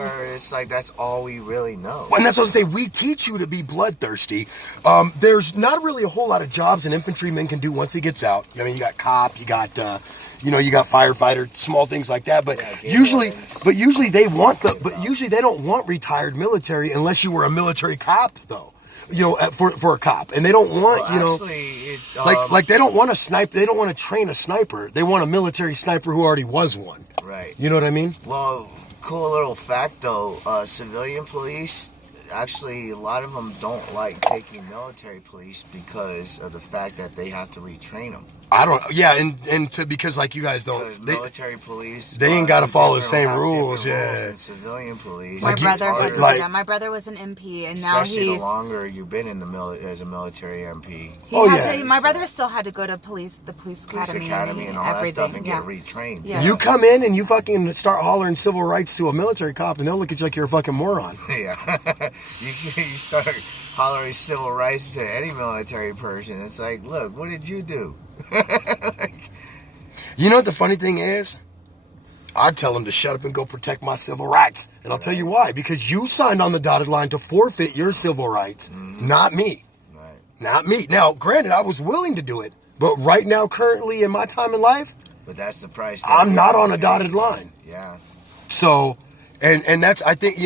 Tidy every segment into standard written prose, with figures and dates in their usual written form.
where it's like that's all we really know. And that's what I say. We teach you to be bloodthirsty. There's not really a whole lot of jobs an infantryman can do once he gets out. I mean, you got cop, you got you got firefighter, small things like that. But usually they don't want retired military unless you were a military cop, though. For a cop, and they don't want like they don't want a sniper. They don't want to train a sniper. They want a military sniper who already was one. Right. You know what I mean? Well, cool little fact though. Civilian police, actually, a lot of them don't like taking military police because of the fact that they have to retrain them. Because like you guys don't, military police, they ain't got to follow the same rules. Than civilian police. My brother had to do that. My brother was an MP, and now especially he's the longer you've been in the as a military MP. My brother still had to go to the police academy and all that stuff and get retrained. Yes. You come in and you fucking start hollering civil rights to a military cop, and they'll look at you like you're a fucking moron. Yeah. You start hollering civil rights to any military person. It's like, look, what did you do? You know what the funny thing is? I'd tell them to shut up and go protect my civil rights. And I'll tell you why. Because you signed on the dotted line to forfeit your civil rights, not me. Right. Not me. Now, granted, I was willing to do it. But right now, currently, in my time in life, but that's the price. I'm not on a dotted line. Yeah. So, and that's, I think,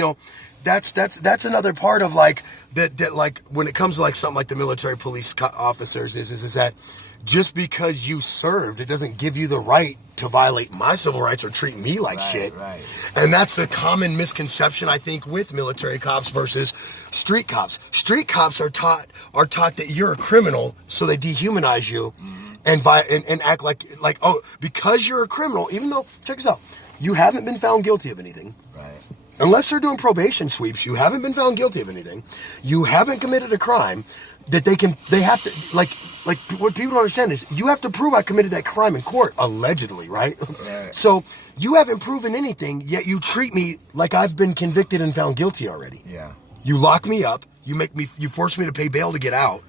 that's another part of like that like when it comes to like something like the military police officers is that just because you served, it doesn't give you the right to violate my civil rights or treat me like shit. Right. And that's the common misconception I think with military cops versus street cops. Street cops are taught that you're a criminal, so they dehumanize you and act like because you're a criminal, even though check this out, you haven't been found guilty of anything. Right. Unless they're doing probation sweeps, you haven't been found guilty of anything. You haven't committed a crime that they have to, like what people don't understand is you have to prove I committed that crime in court, allegedly, right? So you haven't proven anything, yet you treat me like I've been convicted and found guilty already. Yeah. You lock me up, you force me to pay bail to get out.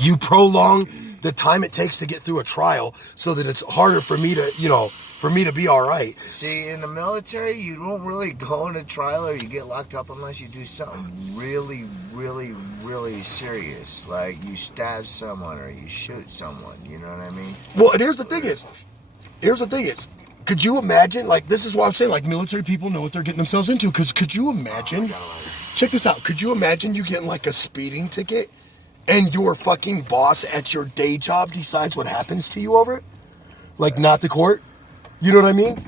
You prolong the time it takes to get through a trial so that it's harder for me to be all right. See, in the military, you don't really go into trial or you get locked up unless you do something really, really, really serious. Like you stab someone or you shoot someone, you know what I mean? Well, and here's the thing is, could you imagine, like, this is why I'm saying, like, military people know what they're getting themselves into, because could you imagine, check this out, could you imagine you getting, like, a speeding ticket and your fucking boss at your day job decides what happens to you over it? Like, not the court? You know what I mean?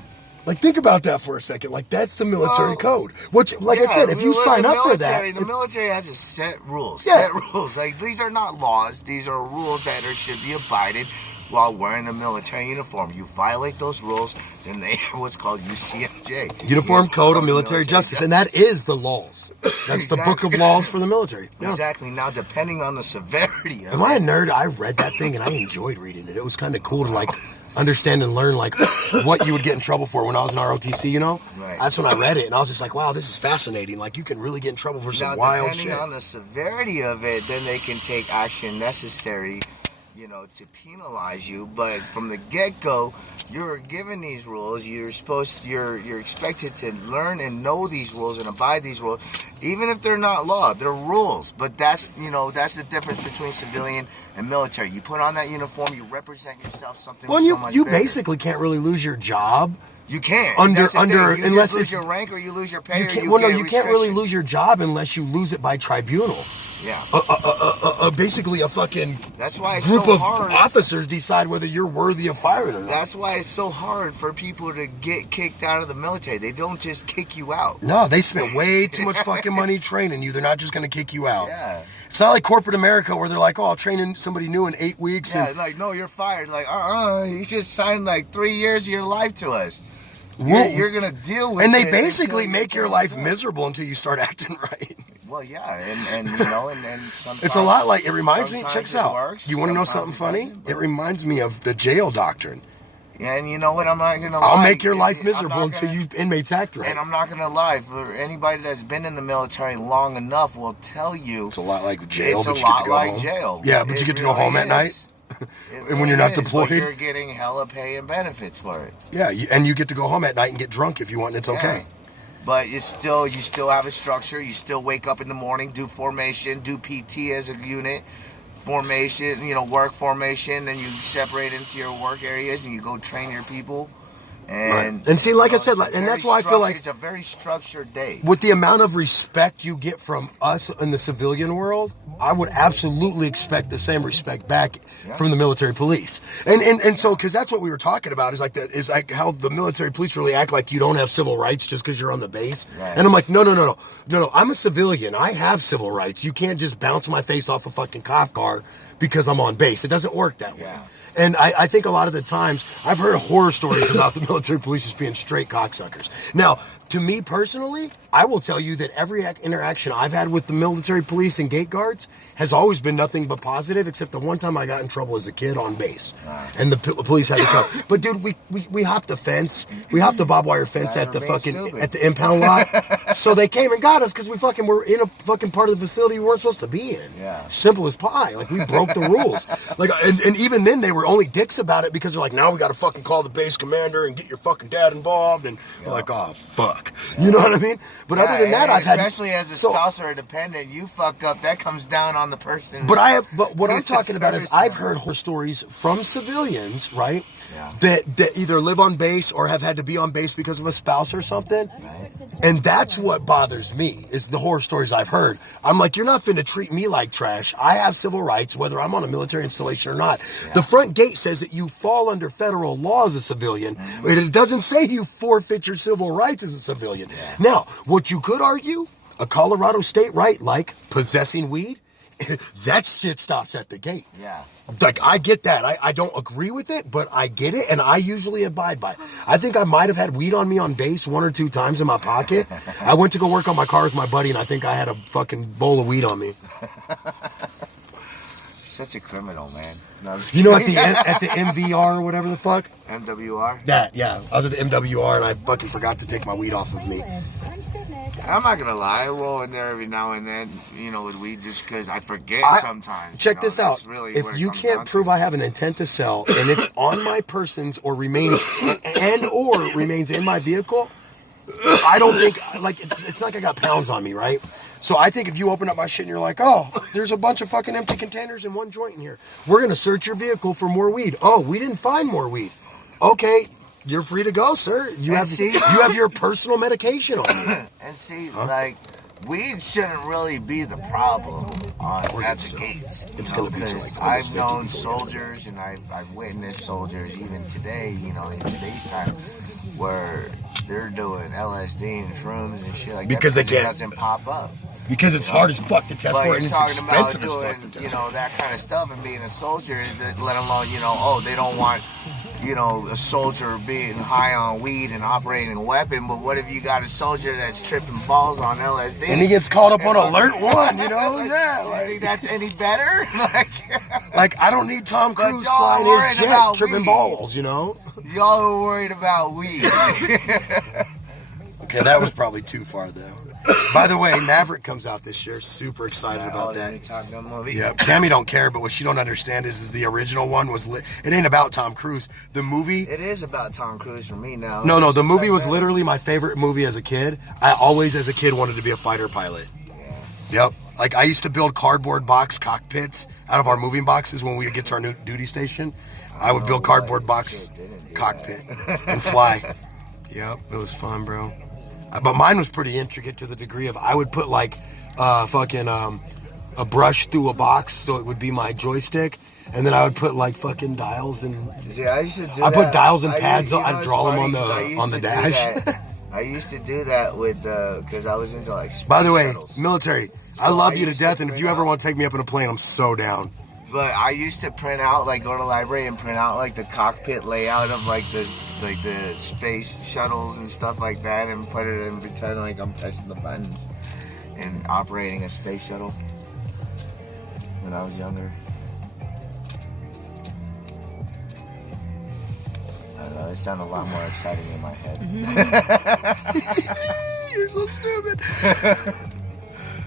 Like, think about that for a second. Like, that's the military code. Which, like I said, if you sign up for that... The military has a set rules. Yeah. Set rules. Like, these are not laws. These are rules that should be abided while wearing the military uniform. You violate those rules, then they have what's called UCMJ. Uniform Code of Military Justice. And that is the laws. That's the book of laws for the militry. Yeah. Exactly. Now, depending on the severity of Am I a nerd? I read that thing and I enjoyed reading it. It was kind of cool to, like... understand and learn like what you would get in trouble for when I was in ROTC, you know? Right. That's when I read it and I was just like, wow, this is fascinating. Like you can really get in trouble for some wild shit. Depending on the severity of it, then they can take action necessary, to penalize you. But from the get-go, you're given these rules. You're expected to learn and know these rules and abide these rules, even if they're not law. They're rules. But that's the difference between civilian and military. You put on that uniform, you represent yourself something. Well, so much you bigger. Basically can't really lose your job. You can't. Unless you lose your rank or you lose your pay. You can't really lose your job unless you lose it by tribunal. Yeah. Basically a fucking that's why it's group so of hard. officers decide whether you're worthy of firing or not. That's why it's so hard for people to get kicked out of the military. They don't just kick you out. No, they spent way too much fucking money training you. They're not just going to kick you out. Yeah. It's not like corporate America where they're like, oh, I'll train in somebody new in 8 weeks. Yeah, like, no, you're fired. Like, you just signed like 3 years of your life to us. You're going to deal with it. And they basically make your life miserable until you start acting right. Well, yeah, and sometimes... It's a lot like, it reminds me, check this out. You want to know something funny? It reminds me of the jail doctrine. And you know what, I'm not going to lie. I'll make your life miserable until you inmates act right. And I'm not going to lie, for anybody that's been in the military long enough will tell you... It's a lot like jail, but you get to go home. Jail. Yeah, but you get to go home at night. And when you're not deployed, you're getting hella pay and benefits for it. Yeah, and you get to go home at night and get drunk if you want, and it's okay. but you still have a structure. You still wake up in the morning, do formation, do PT as a unit, formation, work formation, then you separate into your work areas and you go train your people. And see, like I said, and that's why I feel like it's a very structured day. With the amount of respect you get from us in the civilian world, I would absolutely expect the same respect back from the military police. And so, because that's what we were talking about, is like how the military police really act like you don't have civil rights just because you're on the base. Right. And I'm like, no. I'm a civilian. I have civil rights. You can't just bounce my face off a fucking cop car because I'm on base. It doesn't work that way. And I think a lot of the times, I've heard horror stories about the military police just being straight cocksuckers. Now, to me personally, I will tell you that every interaction I've had with the military police and gate guards has always been nothing but positive, except the one time I got in trouble as a kid on base. And the police had to come. But dude, we hopped the fence. We hopped the barbed wire fence at the impound lot. So they came and got us because we fucking were in a fucking part of the facility we weren't supposed to be in. Simple as pie. Like, we broke the rules. Like, and even then they were only dicks about it because they're like, now we got to fucking call the base commander and get your fucking dad involved. And we're like, oh, fuck. You know what I mean? But other than that, especially as a spouse or a dependent, you fuck up, that comes down on the person. But what I'm talking about is I've heard horror stories from civilians, right? That either live on base or have had to be on base because of a spouse or something. And that's what bothers me, is the horror stories I've heard. I'm like, you're not finna treat me like trash. I have civil rights, whether I'm on a military installation or not. The front gate says that you fall under federal law as a civilian, but it doesn't say you forfeit your civil rights as a civilian. Now, what you could argue, a Colorado state right, like possessing weed, that shit stops at the gate. Like, I get that. I don't agree with it, but I get it, and I usually abide by it. I think I might have had weed on me on base 1 or 2 times in my pocket. I went to go work on my car with my buddy, and I think I had a fucking bowl of weed on me. Such a criminal, man. No, at the MVR or whatever the fuck? MWR? That, yeah. I was at the MWR, and I fucking forgot to take my weed off of me. I'm not gonna lie, I roll in there every now and then, with weed, just because I forget sometimes. Check this out. Really, if you can't prove I have an intent to sell, and it's on my persons or remains in my vehicle, I don't think, like, it's not like I got pounds on me, right? So I think if you open up my shit and you're like, oh, there's a bunch of fucking empty containers and one joint in here, we're gonna search your vehicle for more weed. Oh, we didn't find more weed. Okay. You're free to go, sir. You have your personal medication on you. And see, like, weed shouldn't really be the problem at the gates. It's going to be too, like, I've known soldiers, and I've witnessed soldiers even today, in today's time, where they're doing LSD and shrooms and shit like because that. Because it doesn't pop up. Because it's hard as fuck to test for it, and it's expensive as fuck to test for. That kind of stuff and being a soldier, let alone, they don't want, a soldier being high on weed and operating a weapon, but what if you got a soldier that's tripping balls on LSD? And he gets called up on alert 1, You think that's any better? Like, I don't need Tom Cruise flying his jet tripping balls, Y'all are worried about weed. Okay, that was probably too far, though. By the way, Maverick comes out this year. Super excited about that. Yeah, Cammy don't care, but what she don't understand is the original one was it ain't about Tom Cruise. The movie. It is about Tom Cruise for me now. No, the movie was literally my favorite movie as a kid. I always, as a kid, wanted to be a fighter pilot. Yep. Like, I used to build cardboard box cockpits out of our moving boxes when we would get to our new duty station. I would build cardboard box cockpit and fly. Yep, it was fun, bro. But mine was pretty intricate to the degree of I would put like a brush through a box so it would be my joystick, and then I would put like fucking dials and. See, I used to do I put dials and pads. I'd draw them on the dash. I used to do that with because I was into like. By the way, military, I love you to death, and if you ever want to take me up in a plane, I'm so down. But I used to print out, like, go to the library and print out like the cockpit layout of like the space shuttles and stuff like that, and put it in, pretend like I'm pressing the buttons and operating a space shuttle when I was younger. I don't know, it sounded a lot more exciting in my head. You're so stupid.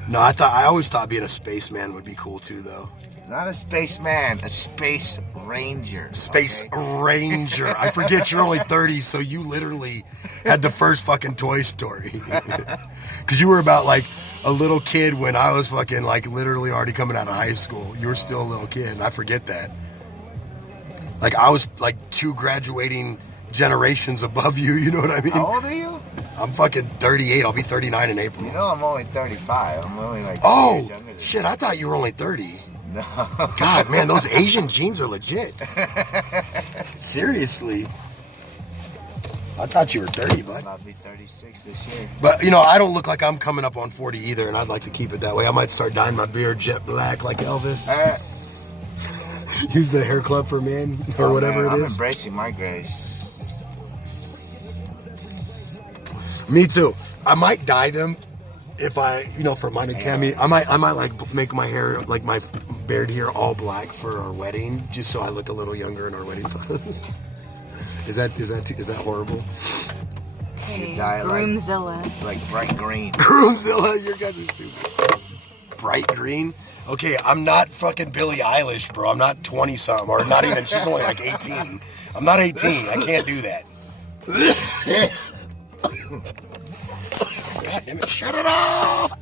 No, I always thought being a spaceman would be cool too, though. Not a spaceman, a space ranger. Space Ranger. I forget you're only 30, so you literally had the first fucking Toy Story. Because you were about like a little kid when I was fucking like literally already coming out of high school. You were still a little kid, and I forget that. Like I was like 2 graduating generations above you, you know what I mean? How old are you? I'm fucking 38. I'll be 39 in April. You know I'm only 35. I'm only like 2 years younger than shit, I thought you were only 30. No. God, man, those Asian genes are legit. Seriously. I thought you were 30, bud. I'll be 36 this year. But, you know, I don't look like I'm coming up on 40 either, and I'd like to keep it that way. I might start dyeing my beard jet black like Elvis. Use the hair club for men or whatever it is. I'm embracing my grays. Me too. I might dye them if I, you know, for mine and Cammy. I might like make my hair, like my beard here, all black for our wedding, just so I look a little younger in our wedding photos. Is that horrible? Hey, dye Groomzilla. Like bright green. Groomzilla, you guys are stupid. Bright green? Okay, I'm not fucking Billie Eilish, bro. I'm not 20 something, or not even. She's only like 18. I'm not 18. I can't do that. God damn it! Shut it off.